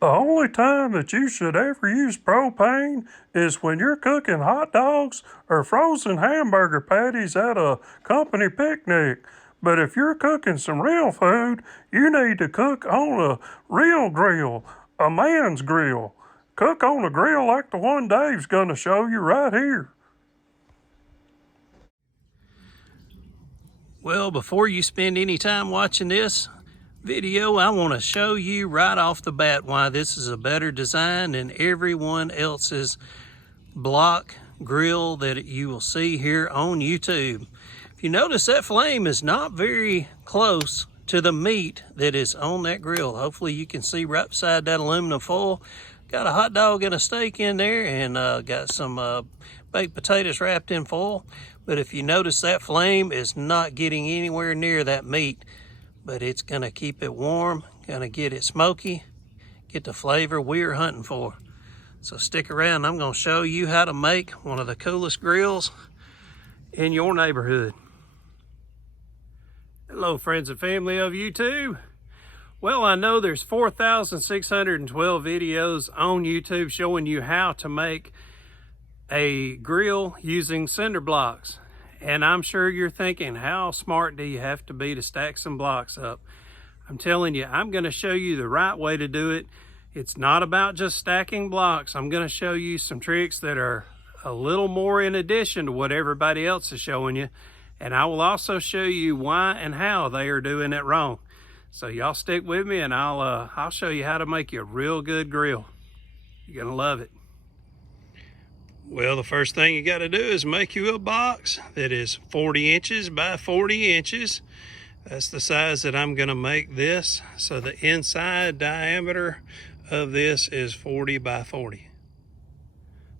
The only time that you should ever use propane is when you're cooking hot dogs or frozen hamburger patties at a company picnic. But if you're cooking some real food, you need to cook on a real grill, a man's grill. Cook on a grill like the one Dave's gonna show you right here. Well, before you spend any time watching this video, I want to show you right off the bat why this is a better design than everyone else's block grill that you will see here on YouTube. If you notice, that flame is not very close to the meat that is on that grill. Hopefully you can see right beside that aluminum foil. Got a hot dog and a steak in there, and got some baked potatoes wrapped in foil. But if you notice, that flame is not getting anywhere near that meat, but it's gonna keep it warm, gonna get it smoky, get the flavor we're hunting for. So stick around, I'm gonna show you how to make one of the coolest grills in your neighborhood. Hello friends and family of YouTube. Well, I know there's 4,612 videos on YouTube showing you how to make a grill using cinder blocks. And I'm sure you're thinking, how smart do you have to be to stack some blocks up? I'm telling you, I'm going to show you the right way to do it. It's not about just stacking blocks. I'm going to show you some tricks that are a little more in addition to what everybody else is showing you. And I will also show you why and how they are doing it wrong. So y'all stick with me, and I'll show you how to make you a real good grill. You're gonna love it. Well, the first thing you got to do is make you a box that is 40 inches by 40 inches. That's the size that I'm gonna make this. So the inside diameter of this is 40 by 40.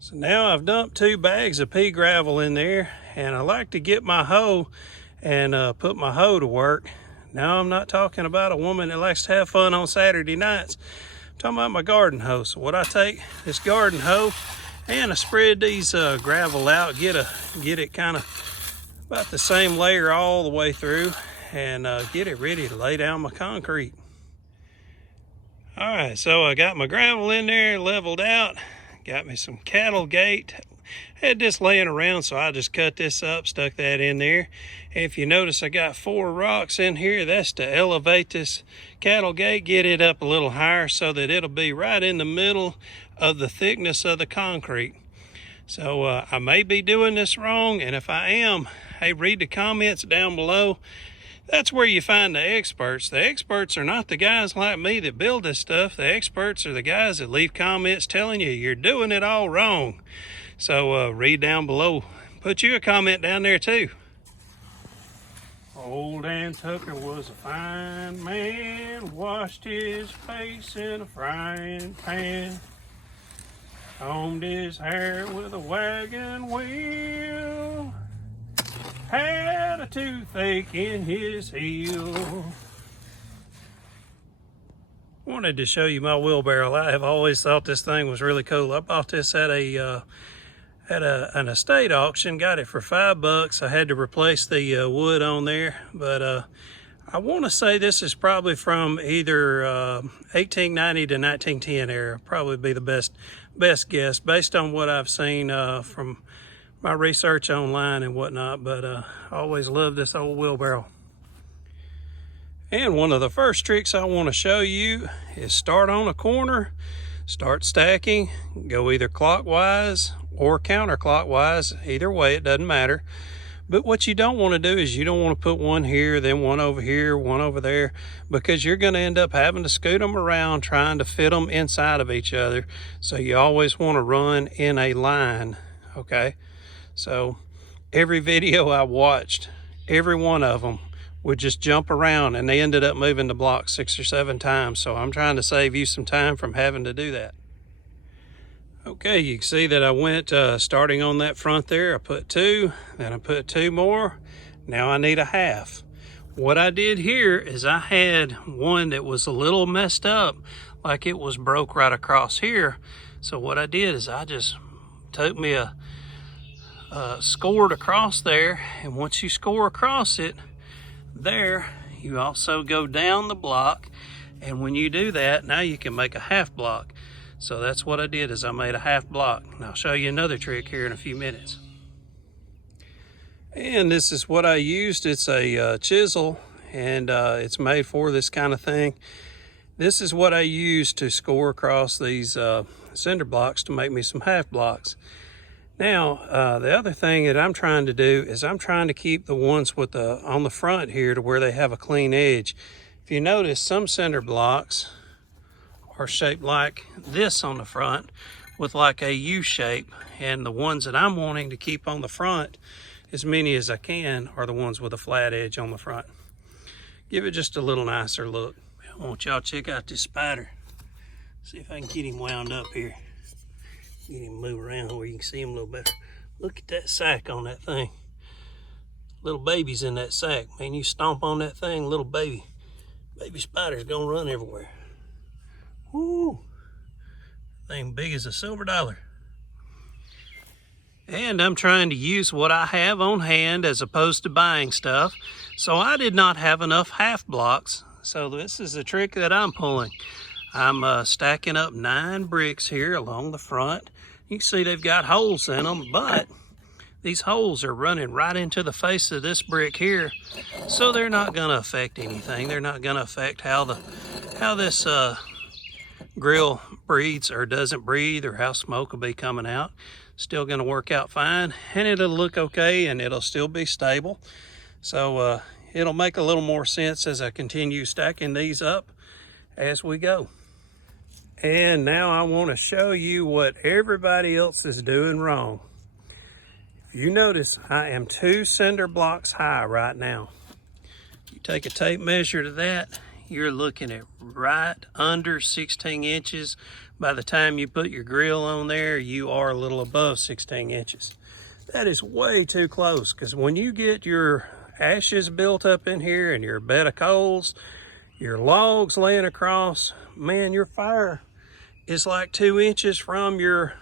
So now I've dumped 2 bags of pea gravel in there, and I like to get my hoe and put my hoe to work. Now I'm not talking about a woman that likes to have fun on Saturday nights. I'm talking about my garden hoe. So what I take, this garden hoe, and I spread these gravel out, get it kind of about the same layer all the way through, and get it ready to lay down my concrete. All right, so I got my gravel in there, leveled out, got me some cattle gate. Had this laying around, so I just cut this up, stuck that in there. If you notice, I got 4 rocks in here. That's to elevate this cattle gate, get it up a little higher so that it'll be right in the middle of the thickness of the concrete. So I may be doing this wrong, and if I am, hey, read the comments down below. That's where you find the experts. The experts are not the guys like me that build this stuff. The experts are the guys that leave comments telling you you're doing it all wrong. So read down below. Put you a comment down there too. Old Dan Tucker was a fine man, washed his face in a frying pan, combed his hair with a wagon wheel, had a toothache in his heel. Wanted to show you my wheelbarrow. I have always thought this thing was really cool. I bought this at an estate auction, got it for $5. I had to replace the wood on there, but I want to say this is probably from either 1890 to 1910 era. Probably be the best guess based on what I've seen from my research online and whatnot. But I always loved this old wheelbarrow. And one of the first tricks I want to show you is start on a corner, start stacking, go either clockwise or counterclockwise. Either way, it doesn't matter. But what you don't want to do is you don't want to put one here, then one over here, one over there, because you're going to end up having to scoot them around trying to fit them inside of each other. So you always want to run in a line, okay? So every video I watched, every one of them would just jump around, and they ended up moving the block 6 or 7 times. So I'm trying to save you some time from having to do that. Okay, you can see that I went starting on that front there. I put 2, then I put 2 more. Now I need a half. What I did here is I had one that was a little messed up, like it was broke right across here. So what I did is I just took me a scored across there, and once you score across it there, you also go down the block And when you do that, now you can make a half block. So that's what I did, is I made a half block. And I'll show you another trick here in a few minutes. And this is what I used. It's a chisel, and it's made for this kind of thing. This is what I used to score across these cinder blocks to make me some half blocks. Now, the other thing that I'm trying to do is I'm trying to keep the ones with on the front here to where they have a clean edge. If you notice, some cinder blocks are shaped like this on the front with like a U shape, and the ones that I'm wanting to keep on the front, as many as I can, are the ones with a flat edge on the front. Give it just a little nicer look. I want y'all to check out this spider. See if I can get him wound up here. Get him move around where you can see him a little better. Look at that sack on that thing. Little baby's in that sack. Man, you stomp on that thing, little baby spider's gonna run everywhere. Woo! Thing big as a silver dollar. And I'm trying to use what I have on hand as opposed to buying stuff. So I did not have enough half blocks. So this is the trick that I'm pulling. I'm stacking up 9 bricks here along the front. You can see they've got holes in them, but these holes are running right into the face of this brick here. So they're not gonna affect anything. They're not gonna affect how this grill breathes or doesn't breathe, or how smoke will be coming out. Still gonna work out fine, and it'll look okay, and it'll still be stable. So it'll make a little more sense as I continue stacking these up as we go. And now I want to show you what everybody else is doing wrong. If you notice, I am 2 cinder blocks high right now. You take a tape measure to that, you're looking at right under 16 inches. By the time you put your grill on there, you are a little above 16 inches. That is way too close, because when you get your ashes built up in here and your bed of coals, your logs laying across, man, your fire is like 2 inches from your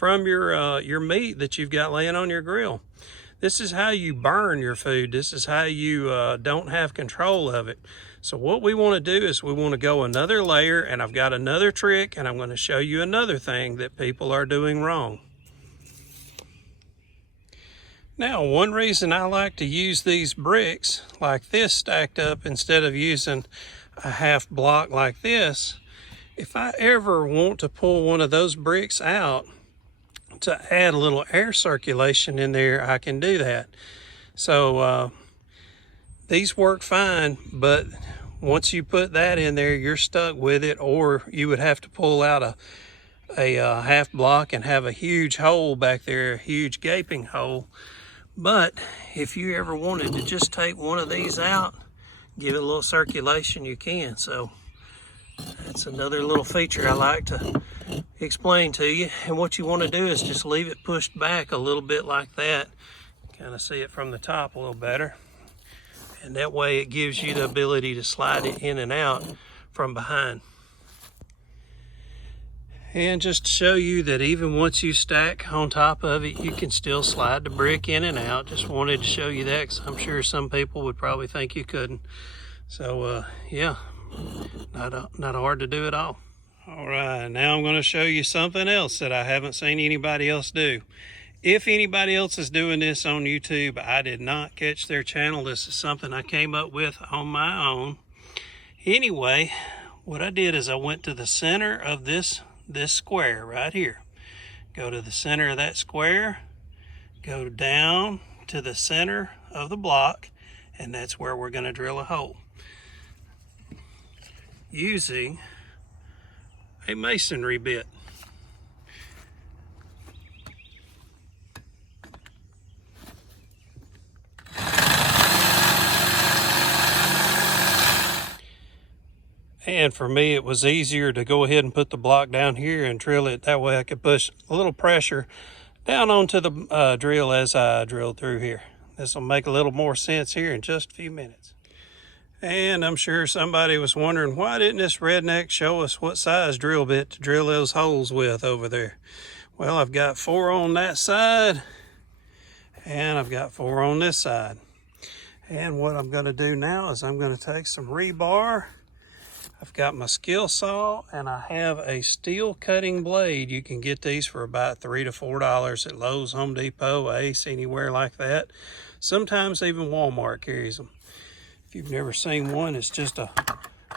meat that you've got laying on your grill. This is how you burn your food. This is how you don't have control of it. So what we want to do is we want to go another layer, and I've got another trick, and I'm going to show you another thing that people are doing wrong. Now, one reason I like to use these bricks like this stacked up instead of using a half block like this, if I ever want to pull one of those bricks out to add a little air circulation in there, I can do that. So these work fine, but once you put that in there, you're stuck with it, or you would have to pull out a half block and have a huge hole back there, a huge gaping hole. But if you ever wanted to just take one of these out, give it a little circulation, you can. So that's another little feature I like to explain to you. And what you want to do is just leave it pushed back a little bit like that. Kind of see it from the top a little better. And that way it gives you the ability to slide it in and out from behind. And just to show you that even once you stack on top of it, you can still slide the brick in and out. Just wanted to show you that, because I'm sure some people would probably think you couldn't. So yeah, not hard to do at all. All right, now I'm going to show you something else that I haven't seen anybody else do. If anybody else is doing this on YouTube, I did not catch their channel. This is something I came up with on my own. Anyway, what I did is I went to the center of this square right here. Go to the center of that square, go down to the center of the block, and that's where we're going to drill a hole using a masonry bit. And for me, it was easier to go ahead and put the block down here and drill it. That way I could push a little pressure down onto the drill as I drilled through here. This will make a little more sense here in just a few minutes. And I'm sure somebody was wondering, why didn't this redneck show us what size drill bit to drill those holes with over there? Well, I've got 4 on that side, and I've got 4 on this side. And what I'm going to do now is I'm going to take some rebar. I've got my skill saw, and I have a steel cutting blade. You can get these for about $3 to $4 at Lowe's, Home Depot, Ace, anywhere like that. Sometimes even Walmart carries them. If you've never seen one, it's just a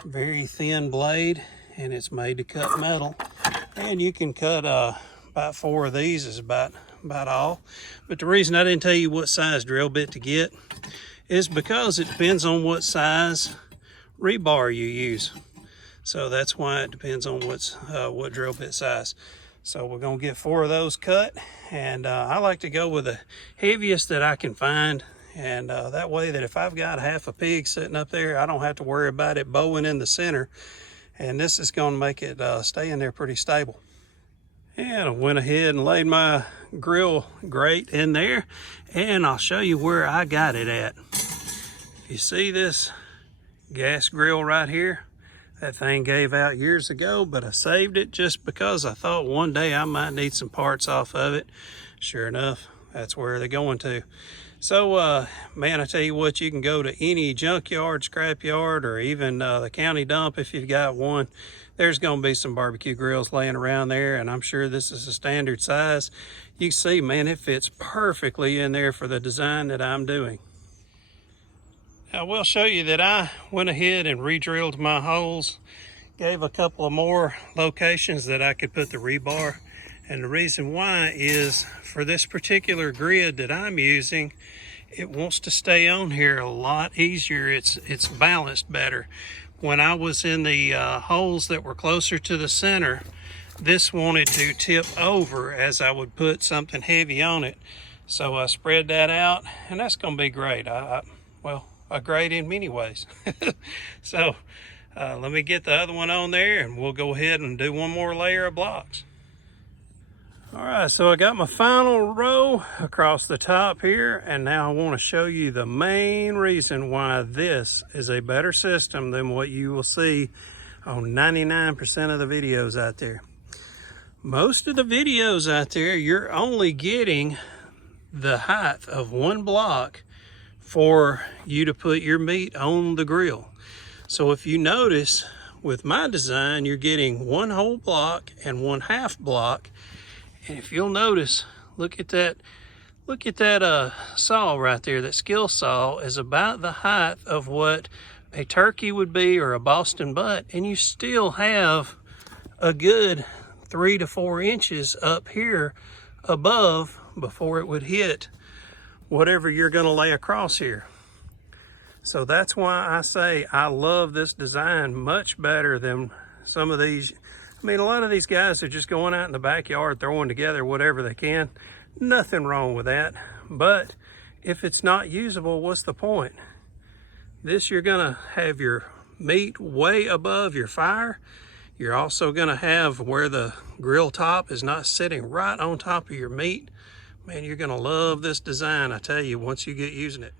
very thin blade, and it's made to cut metal. And you can cut about 4 of these is about all. But the reason I didn't tell you what size drill bit to get is because it depends on what size rebar you use. So that's why it depends on what drill bit size. So we're gonna get 4 of those cut, and I like to go with the heaviest that I can find, and that way that if I've got half a pig sitting up there, I don't have to worry about it bowing in the center, and this is gonna make it stay in there pretty stable. And I went ahead and laid my grill grate in there, and I'll show you where I got it at. You see this gas grill right here? That thing gave out years ago, but I saved it just because I thought one day I might need some parts off of it. Sure enough, that's where they're going to. So, man, I tell you what, you can go to any junkyard, scrapyard, or even the county dump if you've got one. There's going to be some barbecue grills laying around there, and I'm sure this is a standard size. You can see, man, it fits perfectly in there for the design that I'm doing. I will show you that I went ahead and re-drilled my holes, gave a couple of more locations that I could put the rebar. And the reason why is for this particular grid that I'm using, it wants to stay on here a lot easier. It's balanced better. When I was in the holes that were closer to the center, this wanted to tip over as I would put something heavy on it. So I spread that out, and that's going to be great. Well, a grate in many ways. So let me get the other one on there, and we'll go ahead and do one more layer of blocks. All right, so I got my final row across the top here, and now I want to show you the main reason why this is a better system than what you will see on 99% of the videos out there. Most of the videos out there, you're only getting the height of one block for you to put your meat on the grill. So if you notice, with my design, you're getting one whole block and one half block. And if you'll notice, look at that saw right there. That skill saw is about the height of what a turkey would be or a Boston butt, and you still have a good 3 to 4 inches up here above before it would hit whatever you're going to lay across here. So that's why I say I love this design much better than some of these. I mean, a lot of these guys are just going out in the backyard throwing together whatever they can. Nothing wrong with that, but if it's not usable, what's the point? This, you're gonna have your meat way above your fire. You're also gonna have where the grill top is not sitting right on top of your meat. Man, you're gonna love this design, I tell you, once you get using it.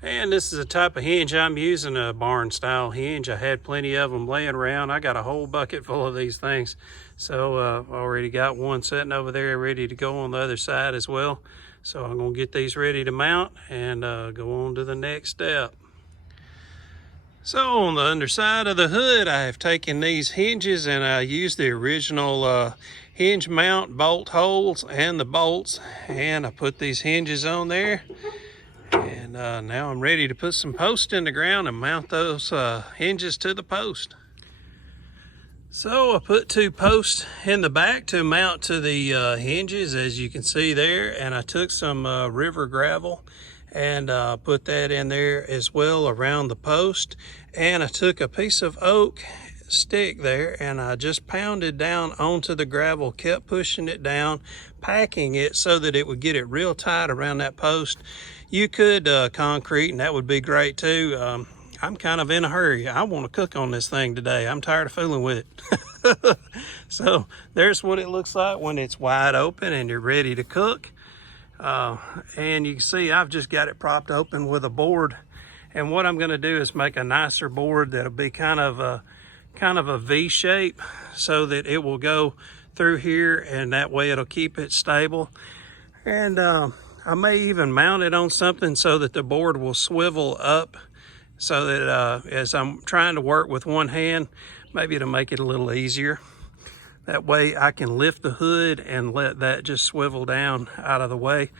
And this is the type of hinge I'm using, a barn style hinge. I had plenty of them laying around. I got a whole bucket full of these things. So already got one sitting over there ready to go on the other side as well. So I'm gonna get these ready to mount and go on to the next step. So on the underside of the hood, I have taken these hinges and I used the original hinge mount bolt holes and the bolts, and I put these hinges on there, and now I'm ready to put some posts in the ground and mount those hinges to the post. So I put 2 posts in the back to mount to the hinges, as you can see there, and I took some river gravel and put that in there as well around the post, and I took a piece of oak stick there and I just pounded down onto the gravel, kept pushing it down, packing it so that it would get it real tight around that post. You could concrete, and that would be great too. I'm kind of in a hurry. I want to cook on this thing today. I'm tired of fooling with it. So there's what it looks like when it's wide open and you're ready to cook. And you can see I've just got it propped open with a board, and what I'm going to do is make a nicer board that'll be kind of a V shape so that it will go through here, and that way it'll keep it stable. And I may even mount it on something so that the board will swivel up so that as I'm trying to work with one hand, maybe it'll make it a little easier. That way I can lift the hood and let that just swivel down out of the way.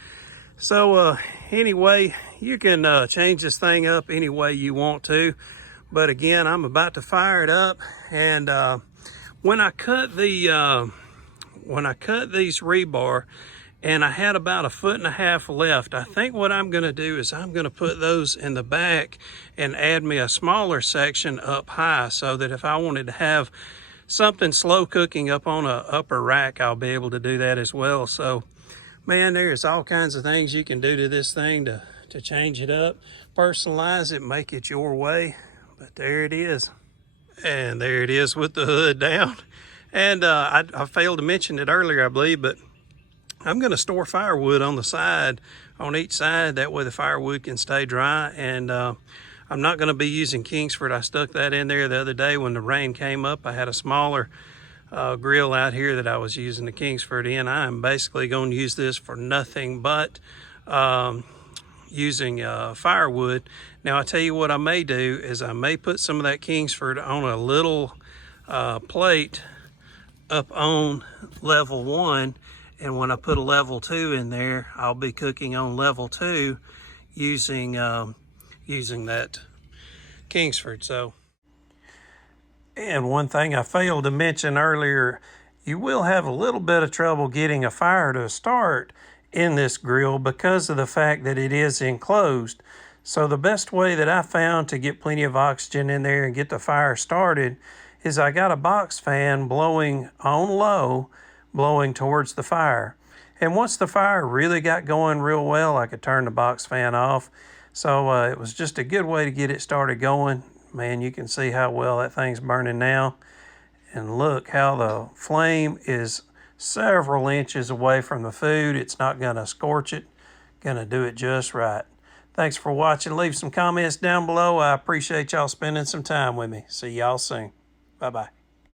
So anyway, you can change this thing up any way you want to. But again, I'm about to fire it up. And when I cut these rebar, and I had about 1.5 feet left, I think what I'm gonna do is I'm gonna put those in the back and add me a smaller section up high, so that if I wanted to have something slow cooking up on a upper rack, I'll be able to do that as well. So man, there's all kinds of things you can do to this thing to change it up, personalize it, make it your way. But there it is. And there it is with the hood down. And I failed to mention it earlier, I believe, but I'm gonna store firewood on the side, on each side. That way the firewood can stay dry. And I'm not gonna be using Kingsford. I stuck that in there the other day when the rain came up. I had a smaller grill out here that I was using the Kingsford in. I am basically going to use this for nothing but using firewood. Now I tell you what I may do is I may put some of that Kingsford on a little plate up on level 1, and when I put a level 2 in there, I'll be cooking on level 2 using that Kingsford. So, and one thing I failed to mention earlier, you will have a little bit of trouble getting a fire to start in this grill because of the fact that it is enclosed. So the best way that I found to get plenty of oxygen in there and get the fire started is I got a box fan blowing on low, blowing towards the fire. And once the fire really got going real well, I could turn the box fan off. So it was just a good way to get it started going. Man, you can see how well that thing's burning now. And look how the flame is several inches away from the food. It's not gonna scorch it, gonna do it just right. Thanks for watching. Leave some comments down below. I appreciate y'all spending some time with me. See y'all soon. Bye-bye.